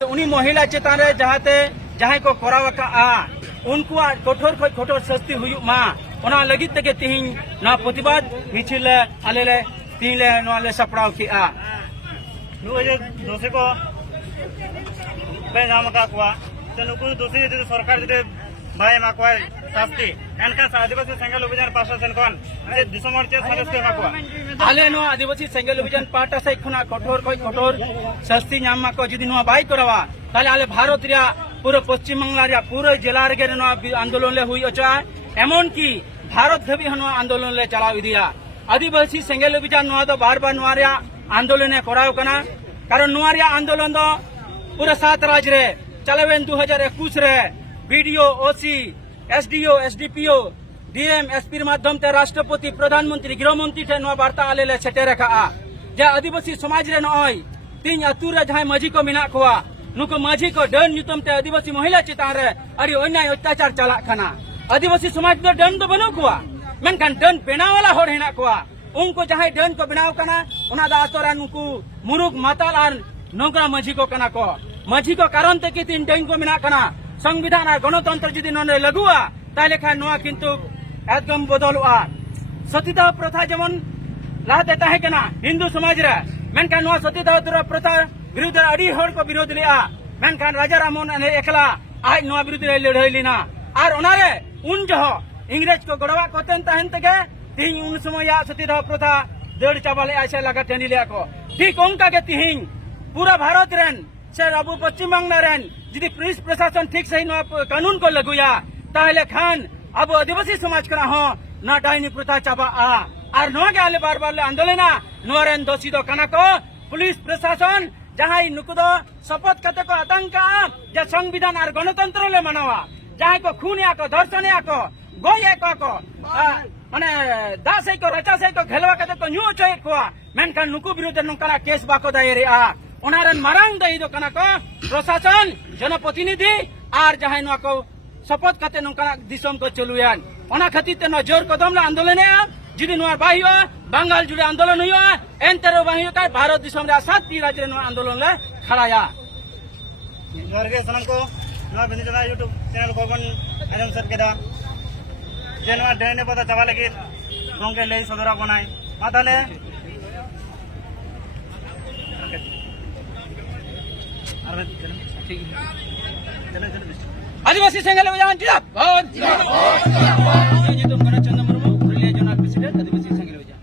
उनी महिला चेतान रे जहाते जहां को कोराव का उनको कठोर खय कठोर शास्ति हुयु मा ओना लगित तके तिहिं ना प्रतिवाद मिছিল आलेले तिले नले सपड़ाव की नुजे दोषी को पे नाम का कुआ तो नुकु दोषी जे सरकार जे भाई मा कुआ शास्ति एनका आदिवासी संघ अभियान प्रशासन कोन जे दिसमर चे सदस्य मा कुआ आले नो आदिवासी संघ अभियान पार्टा से खुना कठोर खय कठोर शास्ति नाम मा को जदि नो बाई करवा ताले आले भारत रिया पूरा पश्चिम बांग्ला रिया पूरा जिला रे नो आंदोलन ले हुई अचा एमन की भारत धबी हनो आंदोलन ले चलाव दिया आदिवासी संघ अभियान नो दो बार बार नो रिया आंदोलन कराव कना कारण नो रिया आंदोलन दो पूरा 7 राज्य रे चलावेन 2021 रे बीडीओ ओसी एसडीओ एसडीपीओ डीएम एसपी माध्यम ते राष्ट्रपति प्रधानमंत्री गृहमंत्री ठे नो वार्ता आलेले सेटेर का जे आदिवासी समाज रे नय तीन अतु रे जहां माझी को मिना कोआ नुको माझी को डन नुतम ते आदिवासी महिला चितान रे अरि अन्याय अत्याचार चला खाना आदिवासी समाज दो डन तो बनो कोआ मेनखान डन बेना वाला होड़ हेना कोआ उनको जहां डन को बनाव कना ओना दा तोरा नुकु मुरुग माताल आर नोगरा माझी को कना को माझी को कारण ते कि तीन डन को मिना कना संविधान और गणतंत्र जदि नने लगुआ ताले खा नोआ किंतु एकदम बदलुआ सतीदाह प्रथा जेमन लाते ताहे कना हिंदू समाज रे मेनखान नोआ सतीदाह प्रथा विरुद्ध अड़ी हर को विरोध लिया मेनखान राजा रामन ने एकला आज नोआ विरुद्ध रे लड़ाई लेना और ओनारे उन जो इंग्रेज को गड़वा कोतेन ताहन तके तिहिं उन समय सतीदाह प्रथा दड़ चाबाले आसे लगा टेनी लिया को ठीक उनका के तिहिं पूरा भारत रेन से अब पश्चिम बांग्ला रेन यदि पुलिस प्रशासन ठीक सही कानून को लगुया ताहले खान अब आदिवासी समाज करा हो ना डाइनी प्रथा चाबा और नो के आले बार बार आंदोलन नोरेन दोषी दो कना को पुलिस प्रशासन जहां नुकु दो शपथ कते को आतंक जे संविधान और गणतंत्र ले मनावा जहां को खून या को धर्षण या को गोय को माने दासे को रचा से को घेलवा कते को न्यू चय को मेनखान नुकु विरुद्ध नंकाना केस बाको दायरे ओनारन मारांग दई दो कना को प्रशासन जनप्रतिनिधि और जहां नो को शपथ कते नंकाना दिसम को चलुयान ओना खातिर ते जोर कदम ला आंदोलन जदि नो बाही बंगाल जुड़े आंदोलन हुआ एनतेरो बाही का भारत दिसम रे 7 राज्य नो आंदोलन ले खड़ाया वर्गे सनम को नो बिंदुना यूट्यूब चैनल को बन आजम सर केदा जेनवा डेने पता चावा लगे गोंगे ले सदरा बनाई माताले आदिवासी संघ अभियान जिंदाबाद चंद्र मुर्मू पुरुलिया जोनल प्रेसिडेंट आदिवासी संघ अभियान